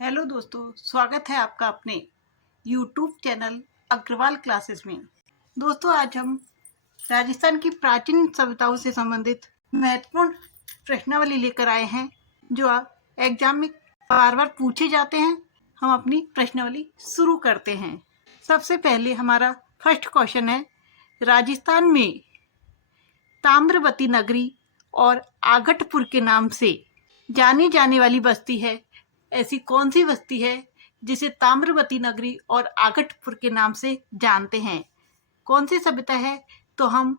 Hello दोस्तों, स्वागत है आपका अपने YouTube चैनल अग्रवाल क्लासेस में। दोस्तों, आज हम राजस्थान की प्राचीन सभ्यताओं से संबंधित महत्वपूर्ण प्रश्नावली लेकर आए हैं जो एग्जाम में बार बार पूछे जाते हैं। हम अपनी प्रश्नावली शुरू करते हैं। सबसे पहले हमारा फर्स्ट क्वेश्चन है, राजस्थान में ताम्रवती नगरी और आगटपुर के नाम से जानी जाने वाली बस्ती है। ऐसी कौन सी बस्ती है जिसे ताम्रवती नगरी और आगटपुर के नाम से जानते हैं? कौन सी सभ्यता है? तो हम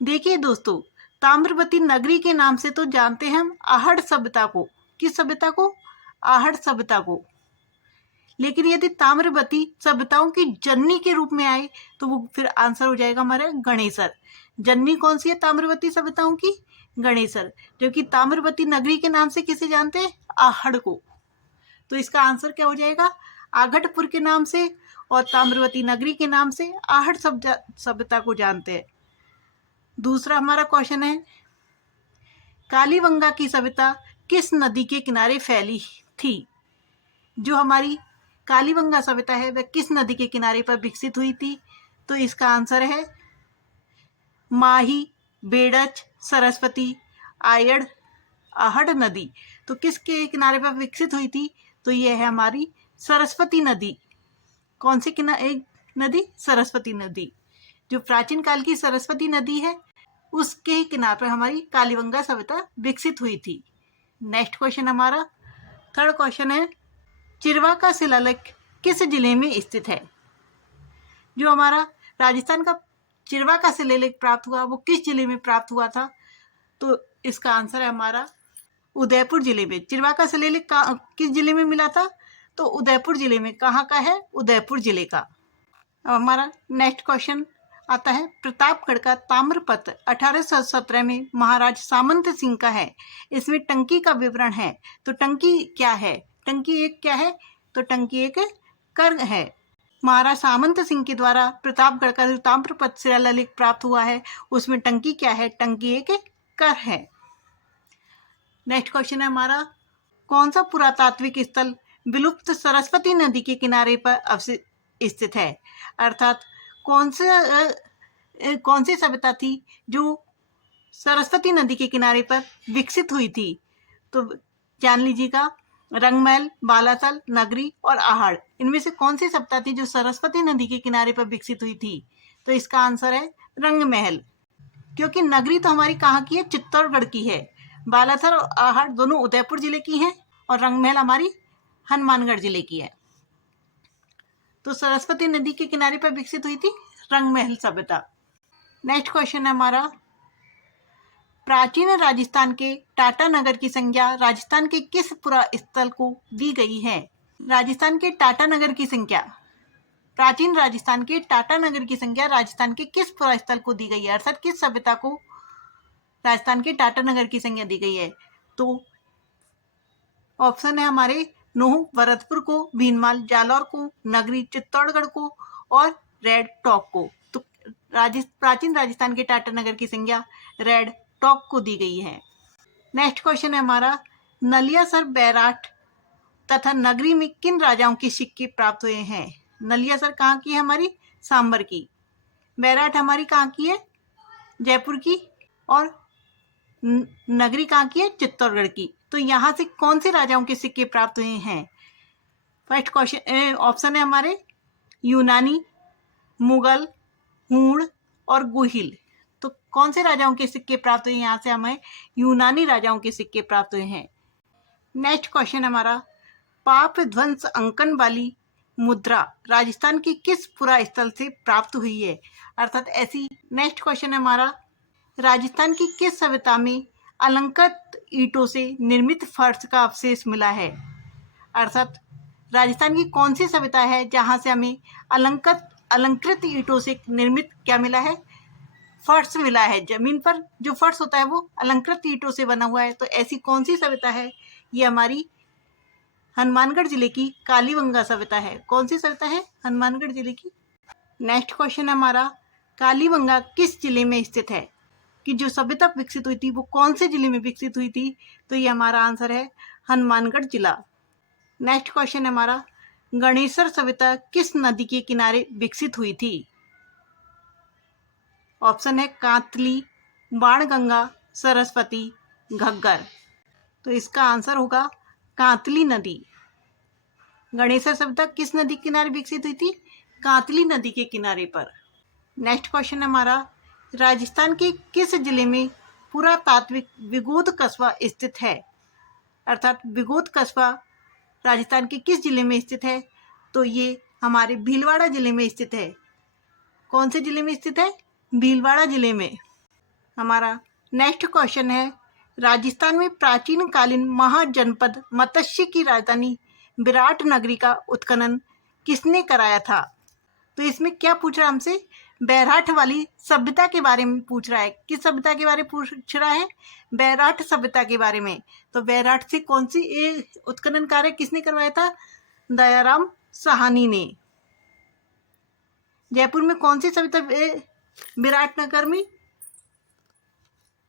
देखिए दोस्तों, ताम्रवती नगरी के नाम से तो जानते हैं हम आहड़ सभ्यता को। किस सभ्यता को? आहड़ सभ्यता को। लेकिन यदि ताम्रवती सभ्यताओं की जननी के रूप में आए तो वो फिर आंसर हो जाएगा हमारा गणेसर। जननी कौन सी है ताम्रवती सभ्यताओं की? गणेसर। जो कि ताम्रवती नगरी के नाम से किसे जानते हैं? आहड़ को। तो इसका आंसर क्या हो जाएगा? आगटपुर के नाम से और ताम्रवती नगरी के नाम से आहड़ सभ्यता को जानते हैं। दूसरा हमारा क्वेश्चन है, कालीबंगा की सभ्यता किस नदी के किनारे फैली थी? जो हमारी कालीबंगा सभ्यता है वह किस नदी के किनारे पर विकसित हुई थी? तो इसका आंसर है माही, बेड़च, सरस्वती, आयड़, आहड़ नदी। तो किसके किनारे पर विकसित हुई थी? तो यह है हमारी सरस्वती नदी। कौन सी नदी? सरस्वती नदी। जो प्राचीन काल की सरस्वती नदी है उसके ही किनारे पर हमारी कालीबंगा सभ्यता विकसित हुई थी। नेक्स्ट क्वेश्चन हमारा थर्ड क्वेश्चन है, चिरवा का शिलालेख किस जिले में स्थित है? जो हमारा राजस्थान का चिरवा का शिलालेख प्राप्त हुआ वो किस जिले में प्राप्त हुआ था? तो इसका आंसर है हमारा उदयपुर जिले में। चिरवा का शिलालेख किस जिले में मिला था? तो उदयपुर जिले में। कहाँ का है? उदयपुर जिले का। अब हमारा नेक्स्ट क्वेश्चन आता है, प्रतापगढ़ का ताम्रपत्र 1817 में महाराज सामंत सिंह का है। इसमें टंकी का विवरण है। तो टंकी क्या है? टंकी एक क्या है? तो टंकी एक कर है। महाराज सामंत सिंह के द्वारा प्रतापगढ़ का जो ताम्रपत्र शिलालेख प्राप्त हुआ है उसमें टंकी क्या है? टंकी एक कर है। नेक्स्ट क्वेश्चन है हमारा, कौन सा पुरातात्विक स्थल विलुप्त सरस्वती नदी के किनारे पर स्थित है? अर्थात कौन सी सभ्यता थी जो सरस्वती नदी के किनारे पर विकसित हुई थी? तो जान लीजिएगा, रंगमहल, बालाथल, नगरी और आहड़, इनमें से कौन सी सभ्यता थी जो सरस्वती नदी के किनारे पर विकसित हुई थी? तो इसका आंसर है रंगमहल। क्योंकि नगरी तो हमारी कहाँ की है? चित्तौड़गढ़ की है। बालाथल और आहड़ दोनों उदयपुर जिले की हैं और रंगमहल हमारी हनुमानगढ़ जिले की है। तो सरस्वती नदी के किनारे पर विकसित हुई थी रंगमहल सभ्यता। नेक्स्ट क्वेश्चन है हमारा, प्राचीन राजस्थान के टाटा नगर की संज्ञा राजस्थान के किस पुरा स्थल को दी गई है? राजस्थान के टाटा नगर की संख्या, प्राचीन राजस्थान के टाटा नगर की संख्या राजस्थान के किस पुरा स्थल को दी गई है? अर्थात किस सभ्यता को राजस्थान के टाटा नगर की संज्ञा दी गई है? तो ऑप्शन है हमारे नूह, भरतपुर को, भीनमाल, जालौर को, नगरी, चित्तौड़गढ़ को और रेड टॉक को। तो प्राचीन राजस्थान के टाटा नगर की संज्ञा रेड टॉक को दी गई है। नेक्स्ट क्वेश्चन है हमारा, नलियासर, बैराठ तथा नगरी में किन राजाओं के सिक्के प्राप्त हुए हैं? नलियासर कहाँ की है? हमारी सांबर की। बैराठ हमारी कहाँ की है? जयपुर की। और नगरी कहाँ की है? चित्तौड़गढ़ की। तो यहाँ से कौन से राजाओं के सिक्के प्राप्त हुए हैं? फर्स्ट क्वेश्चन ऑप्शन है हमारे यूनानी, मुगल, हूण और गुहिल। तो कौन से राजाओं के सिक्के प्राप्त हुए? यहाँ से हमें यूनानी राजाओं के सिक्के प्राप्त हुए हैं। नेक्स्ट क्वेश्चन हमारा, पाप ध्वंस अंकन वाली मुद्रा राजस्थान की किस पुरा स्थल से प्राप्त हुई है? अर्थात ऐसी। नेक्स्ट क्वेश्चन है हमारा, राजस्थान की किस सभ्यता में अलंकृत ईंटों से निर्मित फर्श का अवशेष मिला है? अर्थात राजस्थान की कौन सी सभ्यता है जहां से हमें अलंकृत ईंटों से निर्मित क्या मिला है? फर्श मिला है। जमीन पर जो फर्श होता है वो अलंकृत ईंटों से बना हुआ है। तो ऐसी कौन सी सभ्यता है? ये हमारी हनुमानगढ़ जिले की कालीबंगा सभ्यता है। कौन सी सभ्यता है? हनुमानगढ़ जिले की। नेक्स्ट क्वेश्चन है हमारा, कालीबंगा किस जिले में स्थित है? कि जो सभ्यता विकसित हुई थी वो कौन से जिले में विकसित हुई थी? तो ये हमारा आंसर है हनुमानगढ़ जिला। नेक्स्ट क्वेश्चन है हमारा, गणेशर सभ्यता किस नदी के किनारे विकसित हुई थी? ऑप्शन है कांतली, बाणगंगा, सरस्वती, घग्गर। तो इसका आंसर होगा कांतली नदी। गणेशर सभ्यता किस नदी के किनारे विकसित हुई थी? कांतली नदी के किनारे पर। नेक्स्ट क्वेश्चन है हमारा, राजस्थान के किस जिले में पुरातात्विक विगोद कस्बा स्थित है? अर्थात विगोद कस्बा राजस्थान के किस जिले में स्थित है? तो ये हमारे भीलवाड़ा जिले में स्थित है। कौन से जिले में स्थित है? भीलवाड़ा जिले में। हमारा नेक्स्ट क्वेश्चन है, राजस्थान में प्राचीन कालीन महाजनपद मत्स्य की राजधानी विराट नगरी का उत्खनन किसने कराया था? तो इसमें क्या पूछ रहा है हमसे? बैराठ वाली सभ्यता के बारे में पूछ रहा है। किस सभ्यता के बारे में पूछ रहा है? बैराठ सभ्यता के बारे में। तो बैराठ से कौन सी उत्खनन कार्य किसने करवाया था? दयाराम साहनी ने। जयपुर में कौन सी सभ्यता विराटनगर में?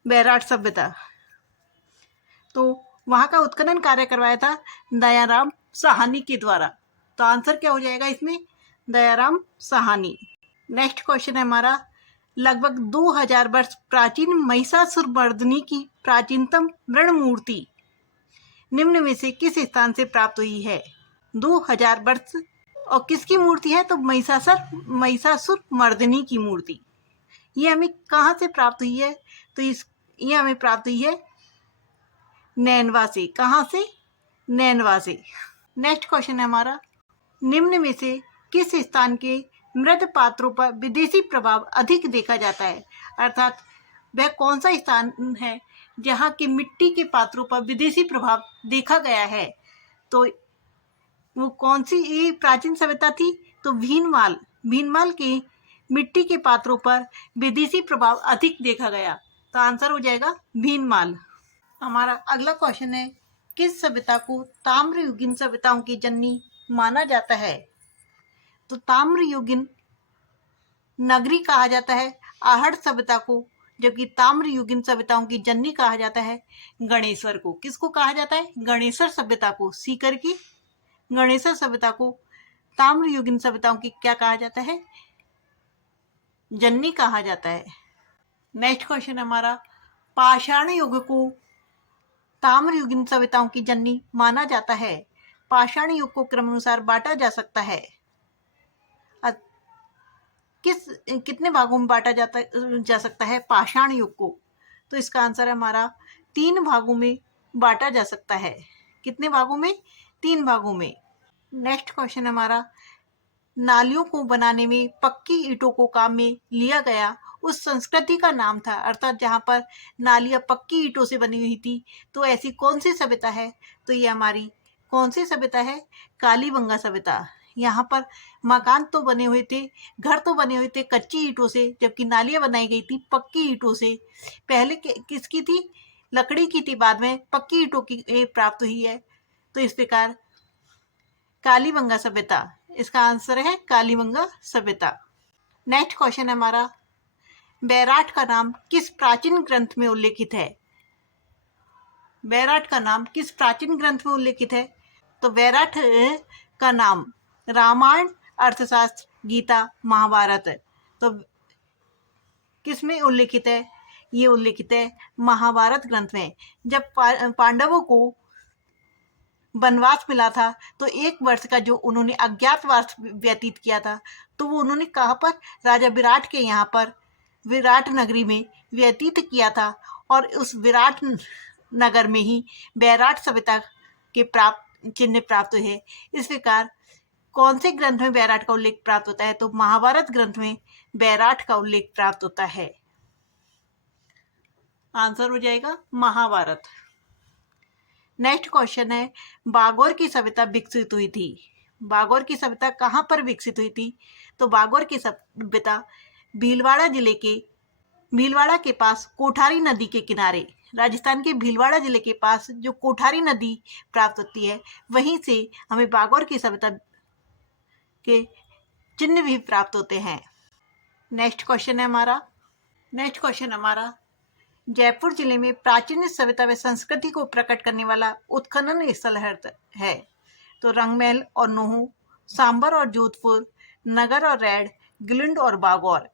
बैराठ सभ्यता। तो वहां का उत्खनन कार्य करवाया था दयाराम साहनी के द्वारा। तो आंसर क्या हो जाएगा इसमें? दयाराम साहनी। नेक्स्ट क्वेश्चन है हमारा, लगभग 2000 वर्ष प्राचीन महिषासुरमर्दिनी की प्राचीनतम मृण मूर्ति निम्न में से किस स्थान से प्राप्त हुई है? 2000 वर्ष और किसकी मूर्ति है? तो महिषासुरमर्दिनी की मूर्ति। ये हमें कहाँ से प्राप्त हुई है? तो ये हमें प्राप्त हुई है नैनवा से। कहाँ से? नैनवा से। नेक्स्ट क्वेश्चन है हमारा, निम्न में से किस स्थान के मृद पात्रों पर विदेशी प्रभाव अधिक देखा जाता है? अर्थात वह कौन सा स्थान है जहाँ के मिट्टी के पात्रों पर विदेशी प्रभाव देखा गया है? तो वो कौन सी ये प्राचीन सभ्यता थी? तो भीनमाल। भीनमाल के मिट्टी के पात्रों पर विदेशी प्रभाव अधिक देखा गया। तो आंसर हो जाएगा भीनमाल। हमारा अगला क्वेश्चन है, किस सभ्यता को ताम्रयुगीन सभ्यताओं की जननी माना जाता है? तो ताम्रयुगीन नगरी कहा जाता है आहड़ सभ्यता को, जबकि ताम्रयुगीन सभ्यताओं की जननी कहा जाता है गणेशवर को। किसको कहा जाता है? गणेशर सभ्यता को। सीकर की गणेशर सभ्यता को ताम्रयुगीन सभ्यताओं की क्या कहा जाता है? जननी कहा जाता है। नेक्स्ट क्वेश्चन हमारा, पाषाण युग को ताम्रयुगीन सभ्यताओं की जननी माना जाता है। पाषाण युग को क्रमानुसार बांटा जा सकता है। कितने भागों में बांटा जा सकता है पाषाण युग को? तो इसका आंसर है हमारा 3 भागों में बांटा जा सकता है। कितने भागों में? 3 भागों में। नेक्स्ट क्वेश्चन हमारा, नालियों को बनाने में पक्की ईंटों को काम में लिया गया उस संस्कृति का नाम था। अर्थात जहाँ पर नालियाँ पक्की ईंटों से बनी हुई थी, तो ऐसी कौन सी सभ्यता है? तो ये हमारी कौन सी सभ्यता है? कालीबंगा सभ्यता। यहाँ पर मकान तो बने हुए थे, घर तो बने हुए थे कच्ची ईंटों से, जबकि नालियाँ बनाई गई थी पक्की ईंटों से। पहले किसकी थी? लकड़ी की थी, बाद में पक्की ईंटों की प्राप्त हुई है। तो इस प्रकार कालीबंगा सभ्यता, इसका आंसर है कालीबंगा सभ्यता। नेक्स्ट क्वेश्चन है हमारा, बैराठ का नाम किस प्राचीन ग्रंथ में उल्लेखित है? बैराठ का नाम किस प्राचीन ग्रंथ में उल्लेखित है? तो बैराठ का नाम रामायण, अर्थशास्त्र, गीता, महाभारत। तो किस में उल्लेखित है? ये उल्लेखित है महाभारत ग्रंथ में। जब पांडवों को वनवास मिला था, तो 1 वर्ष का जो उन्होंने अज्ञातवास व्यतीत किया था, तो वो उन्होंने कहाँ पर? राजा विराट के यहाँ पर विराट नगरी में व्यतीत किया था। और उस विराट नगर में ही बैराठ सभ्यता के चिन्ह प्राप्त हुए। इस प्रकार कौन से ग्रंथ में बैराठ का उल्लेख प्राप्त होता है? तो महाभारत ग्रंथ में बैराठ का उल्लेख प्राप्त होता है। आंसर हो जाएगा महाभारत। नेक्स्ट क्वेश्चन है, बागोर की सभ्यता विकसित हुई थी। बागोर की सभ्यता कहाँ पर विकसित हुई थी? तो बागोर की सभ्यता भीलवाड़ा के पास कोठारी नदी के किनारे, राजस्थान के भीलवाड़ा जिले के पास जो कोठारी नदी प्राप्त होती है, वहीं से हमें बागोर की सभ्यता के चिन्ह भी प्राप्त होते हैं। नेक्स्ट क्वेश्चन हमारा, जयपुर जिले में प्राचीन सभ्यता व संस्कृति को प्रकट करने वाला उत्खनन स्थल है। तो रंगमहल और नूहू, सांबर और जोधपुर, नगर और रेड, गिलिंड और बागौर।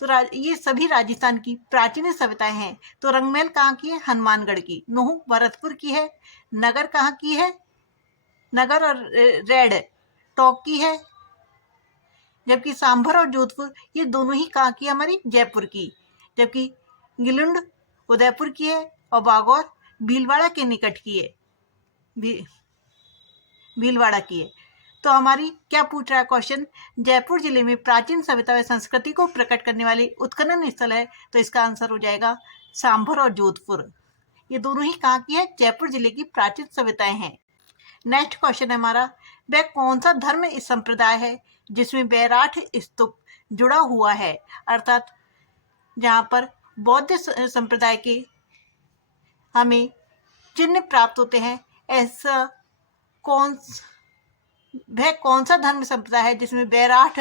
तो ये सभी राजस्थान की प्राचीन सभ्यताएं हैं। तो रंगमहल कहाँ की है? हनुमानगढ़ की। नूहू भरतपुर की है। नगर कहाँ की है? नगर और रेड टोंक की है। जबकि सांभर और जोधपुर ये दोनों ही कहाँ की है? हमारी जयपुर की। जबकि गिलिंड उदयपुर की है और बागौर भीलवाड़ा के निकट की है, भीलवाड़ा की है। तो हमारी क्या पूछ रहा है क्वेश्चन? जयपुर जिले में प्राचीन सभ्यता व संस्कृति को प्रकट करने वाली उत्खनन स्थल है। तो इसका आंसर हो जाएगा सांभर और जोधपुर। ये दोनों ही कहाँ की है? जयपुर जिले की प्राचीन सभ्यताएं हैं। नेक्स्ट क्वेश्चन है हमारा, वह कौन सा धर्म संप्रदाय है जिसमें बैराठ स्तूप जुड़ा हुआ है? अर्थात जहाँ पर बौद्ध संप्रदाय के हमें चिन्ह प्राप्त होते हैं, ऐसा वह कौन सा धर्म संप्रदाय है जिसमें बैराठ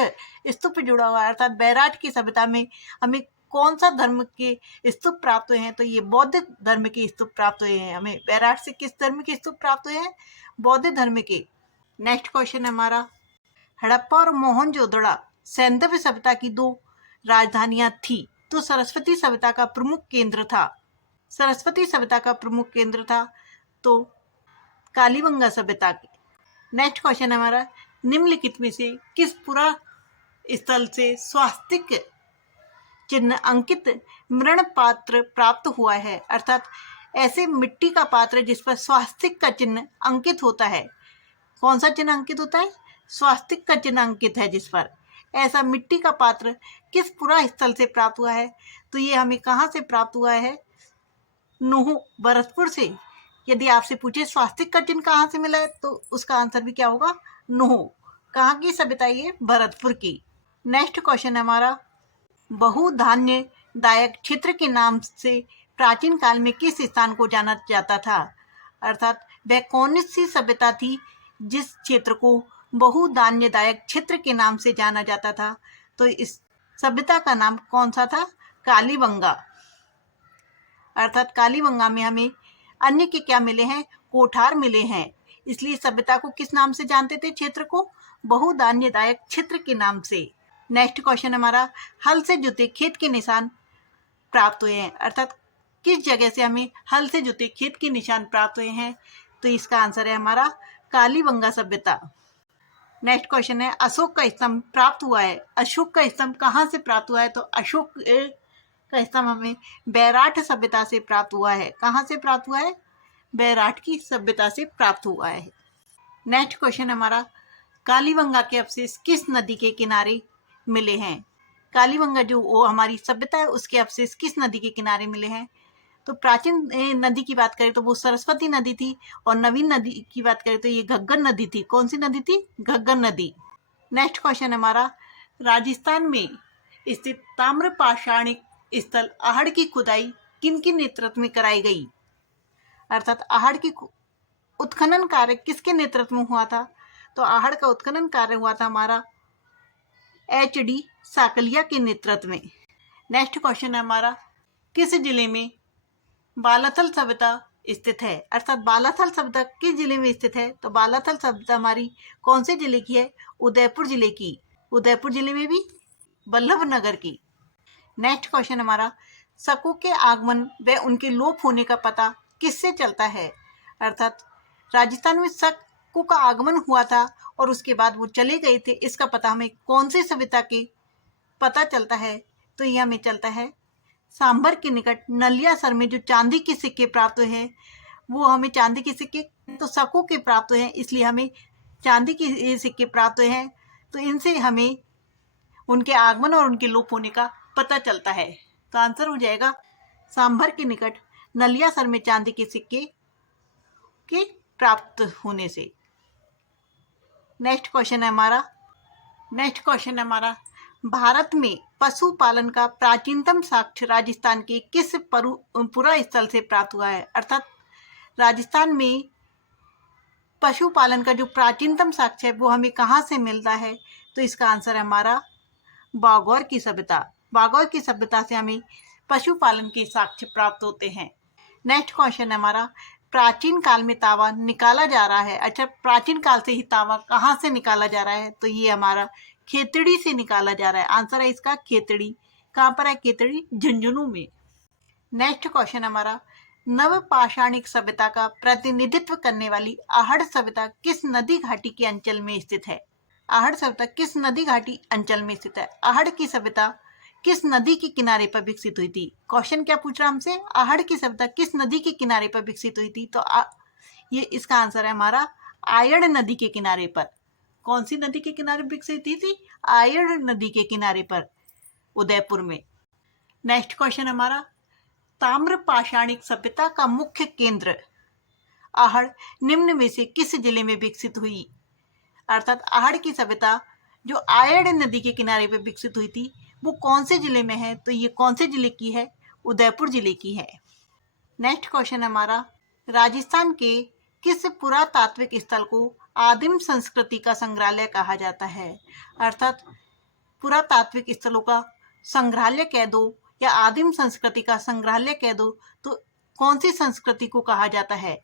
स्तूप जुड़ा हुआ है? अर्थात बैराठ की सभ्यता में हमें कौन सा धर्म के स्तूप प्राप्त हुए हैं? तो ये बौद्ध धर्म के स्तूप प्राप्त हुए हैं। हमें बैराठ से किस धर्म के स्तूप प्राप्त हुए हैं? बौद्ध धर्म के। नेक्स्ट क्वेश्चन है हमारा, हड़प्पा और मोहनजोदड़ो सैंधव सभ्यता की दो राजधानियां थी। तो सरस्वती सभ्यता का प्रमुख केंद्र था। सरस्वती सभ्यता का प्रमुख केंद्र था तो कालीबंगा सभ्यता की। नेक्स्ट क्वेश्चन है हमारा, निम्नलिखित में से किस पुरा स्थल से स्वास्तिक चिन्ह अंकित मृण पात्र प्राप्त हुआ है? अर्थात ऐसे मिट्टी का पात्र जिस पर स्वास्तिक का चिन्ह अंकित होता है। कौन सा चिन्ह अंकित होता है? स्वास्तिक का चिन्ह अंकित है जिस पर। ऐसा मिट्टी का पात्र किस पुरा स्थल से प्राप्त हुआ है? तो ये हमें कहाँ से प्राप्त हुआ है? नूहू भरतपुर से। यदि आपसे पूछे स्वास्तिक का चिन्ह कहाँ से मिला है तो उसका आंसर भी क्या होगा? नूहू। कहाँ की सभ्यता ये? भरतपुर की। नेक्स्ट क्वेश्चन है हमारा, बहुधान्य दायक क्षेत्र के नाम से प्राचीन काल में किस स्थान को जाना जाता था? अर्थात वह कौन सी सभ्यता थी जिस क्षेत्र को बहुधान्यदायक क्षेत्र के नाम से जाना जाता था? तो इस सभ्यता का नाम कौन सा था? कालीबंगा। अर्थात कालीबंगा में हमें अन्य के क्या मिले हैं? कोठार मिले हैं। इसलिए सभ्यता को किस नाम से जानते थे? क्षेत्र को बहुधान्यदायक क्षेत्र के नाम से। नेक्स्ट क्वेश्चन हमारा, हल से जुते खेत के निशान प्राप्त हुए हैं। अर्थात किस जगह से हमें हल से जुते खेत के निशान प्राप्त हुए हैं? तो इसका आंसर है हमारा कालीबंगा सभ्यता। नेक्स्ट क्वेश्चन है, अशोक का स्तंभ प्राप्त हुआ है। अशोक का स्तंभ कहाँ से प्राप्त हुआ है? तो अशोक का स्तंभ हमें बैराठ सभ्यता से प्राप्त हुआ है। कहाँ से प्राप्त हुआ है? बैराठ की सभ्यता से प्राप्त हुआ है। नेक्स्ट क्वेश्चन हमारा, कालीबंगा के अवशेष किस नदी के किनारे मिले हैं? कालीबंगा जो वो हमारी सभ्यता है उसके अवशेष किस नदी के किनारे मिले हैं? तो प्राचीन नदी की बात करें तो वो सरस्वती नदी थी, और नवीन नदी की बात करें तो ये घग्गर नदी थी। कौन सी नदी थी? घग्गर नदी। नेक्स्ट क्वेश्चन हमारा, राजस्थान में स्थित ताम्रपाषाणिक स्थल आहड़ की खुदाई किन किन नेतृत्व में कराई गई? अर्थात आहड़ की उत्खनन कार्य किसके नेतृत्व में हुआ था? तो आहड़ का उत्खनन कार्य हुआ था हमारा HD साकलिया के नेतृत्व में। नेक्स्ट क्वेश्चन है हमारा, किस जिले में बालाथल सभ्यता स्थित है? अर्थात बालाथल सभ्यता किस जिले में स्थित है? तो बालाथल सभ्यता हमारी कौन से जिले की है? उदयपुर जिले की। उदयपुर जिले में भी बल्लभ नगर की। नेक्स्ट क्वेश्चन हमारा, शकों के आगमन व उनके लोप होने का पता किससे चलता है? अर्थात राजस्थान में शकों का आगमन हुआ था और उसके बाद वो चले गए थे, इसका पता हमें कौन सी सभ्यता के पता चलता है? तो यह हमें चलता है सांभर के निकट नलियासर में जो चांदी के सिक्के प्राप्त हुए हैं, वो हमें चांदी के सिक्के तो शकों के प्राप्त हुए हैं, इसलिए हमें चांदी के सिक्के प्राप्त हुए हैं। तो इनसे हमें उनके आगमन और उनके लोप होने का पता चलता है। तो आंसर हो जाएगा सांभर के निकट नलियासर में चांदी के सिक्के के प्राप्त होने से। नेक्स्ट क्वेश्चन है हमारा, भारत में पशुपालन का प्राचीनतम साक्ष्य राजस्थान के किस पुरा स्थल से प्राप्त हुआ है? अर्थात राजस्थान में पशुपालन का जो प्राचीनतम साक्ष्य है वो हमें कहाँ से मिलता है? तो इसका आंसर है हमारा बागौर की सभ्यता। बागौर की सभ्यता से हमें पशुपालन के साक्ष्य प्राप्त होते हैं। नेक्स्ट क्वेश्चन है हमारा, प्राचीन काल में तावा निकाला जा रहा है। अच्छा, प्राचीन काल से ही तावा कहाँ से निकाला जा रहा है? तो ये हमारा खेतड़ी से निकाला जा रहा है। आंसर है इसका खेतड़ी। कहाँ पर है खेतड़ी? झुंझुनू में। नेक्स्ट क्वेश्चन हमारा, नवपाषाणिक सभ्यता का प्रतिनिधित्व करने वाली आहड़ सभ्यता किस नदी घाटी के अंचल में स्थित है? आहड़ सभ्यता किस नदी घाटी अंचल में स्थित है? आहड़ की सभ्यता किस नदी के किनारे पर विकसित हुई थी? क्वेश्चन क्या पूछ रहा हमसे? आहड़ की सभ्यता किस नदी के किनारे पर विकसित हुई थी? तो ये इसका आंसर है हमारा आयड़ नदी के किनारे पर। कौन सी नदी के किनारे विकसित हुई थी? आयड़ नदी के किनारे पर, उदयपुर में। नेक्स्ट क्वेश्चन हमारा, ताम्र पाषाणिक सभ्यता का मुख्य केंद्र आहड़ निम्न में से किस जिले में विकसित हुई? अर्थात आहड़ की सभ्यता जो आयड़ नदी के किनारे पर विकसित हुई थी वो कौन से जिले में है? तो ये कौन से जिले की है? उदयपुर जिले की है। नेक्स्ट क्वेश्चन हमारा, राजस्थान के किस पुरातात्विक स्थल को आदिम संस्कृति का संग्रहालय कहा जाता है? अर्थात पुरातात्विक स्थलों का संग्रहालय कह दो या आदिम संस्कृति का संग्रहालय कह दो, तो कौन सी संस्कृति को कहा जाता है?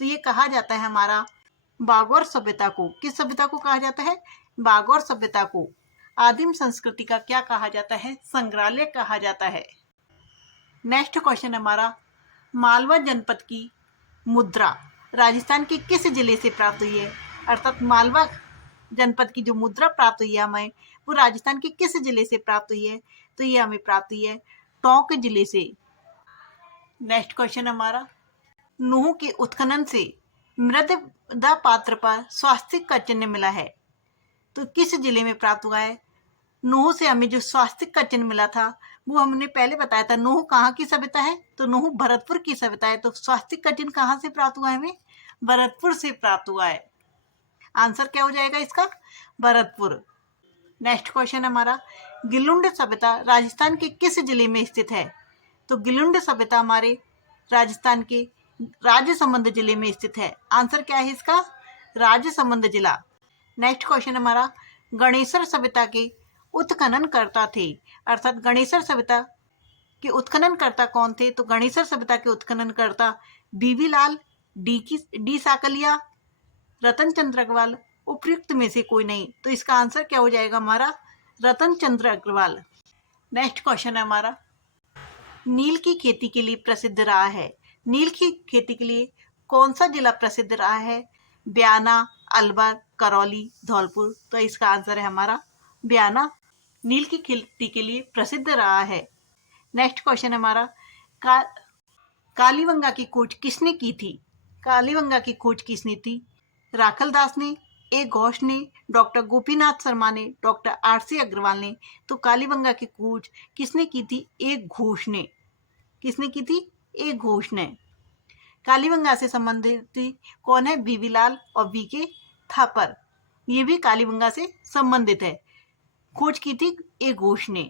तो ये कहा जाता है हमारा बागौर सभ्यता को। किस सभ्यता को कहा जाता है? बागौर सभ्यता को। आदिम संस्कृति का क्या कहा जाता है? संग्रहालय कहा जाता है। नेक्स्ट क्वेश्चन हमारा, मालवा जनपद की मुद्रा राजस्थान के किस जिले से प्राप्त हुई है? अर्थात मालवा जनपद की जो मुद्रा प्राप्त हुई है हमें, वो राजस्थान के किस जिले से प्राप्त हुई है? तो ये हमें प्राप्त हुई है टोंक जिले से। नेक्स्ट क्वेश्चन हमारा, नूह के उत्खनन से मृदा पात्र पर स्वास्तिक का चिन्ह मिला है, तो किस जिले में प्राप्त हुआ है? नूह से हमें जो स्वास्तिक का चिन्ह मिला था वो हमने पहले बताया था। नूह कहाँ की सभ्यता है? तो नूह भरतपुर की सभ्यता है। तो स्वास्तिक का चिन्ह कहाँ से प्राप्त हुआ है हमें? भरतपुर से प्राप्त हुआ है। आंसर क्या हो जाएगा इसका? भरतपुर। नेक्स्ट क्वेश्चन हमारा, गिलुंड सभ्यता राजस्थान के किस जिले में स्थित है? तो गिलुंड सभ्यता हमारे राजस्थान के राजसमंद जिले में स्थित है। आंसर क्या है इसका? राजसमंद जिला। नेक्स्ट क्वेश्चन हमारा, गणेशर सभ्यता के उत्खननकर्ता थे। अर्थात गणेशर सभ्यता के उत्खननकर्ता कौन थे? तो गणेशर सभ्यता के उत्खननकर्ता बीवी लाल, डी साकलिया, रतन चंद्र अग्रवाल, उपयुक्त में से कोई नहीं। तो इसका आंसर क्या हो जाएगा हमारा? रतन चंद्र अग्रवाल। नेक्स्ट क्वेश्चन है हमारा, नील की खेती के लिए प्रसिद्ध रहा है। नील की खेती के लिए कौन सा जिला प्रसिद्ध रहा है? बयाना, अलवर, करौली, धौलपुर। तो इसका आंसर है हमारा बयाना नील की खेती के लिए प्रसिद्ध रहा है। नेक्स्ट क्वेश्चन हमारा, कालीबंगा की खोज किसने की थी? कालीबंगा की खोज किसने की? राखल दास ने, ए घोष ने, डॉक्टर गोपीनाथ शर्मा ने, डॉक्टर आर.सी. अग्रवाल ने। तो कालीबंगा की खोज किसने की थी? ए घोष ने। किसने की थी? ए घोष ने। कालीबंगा से संबंधित कौन है? बीवी लाल और वी.के. थापर। ये भी कालीबंगा से संबंधित है। खोज की थी ए घोष ने।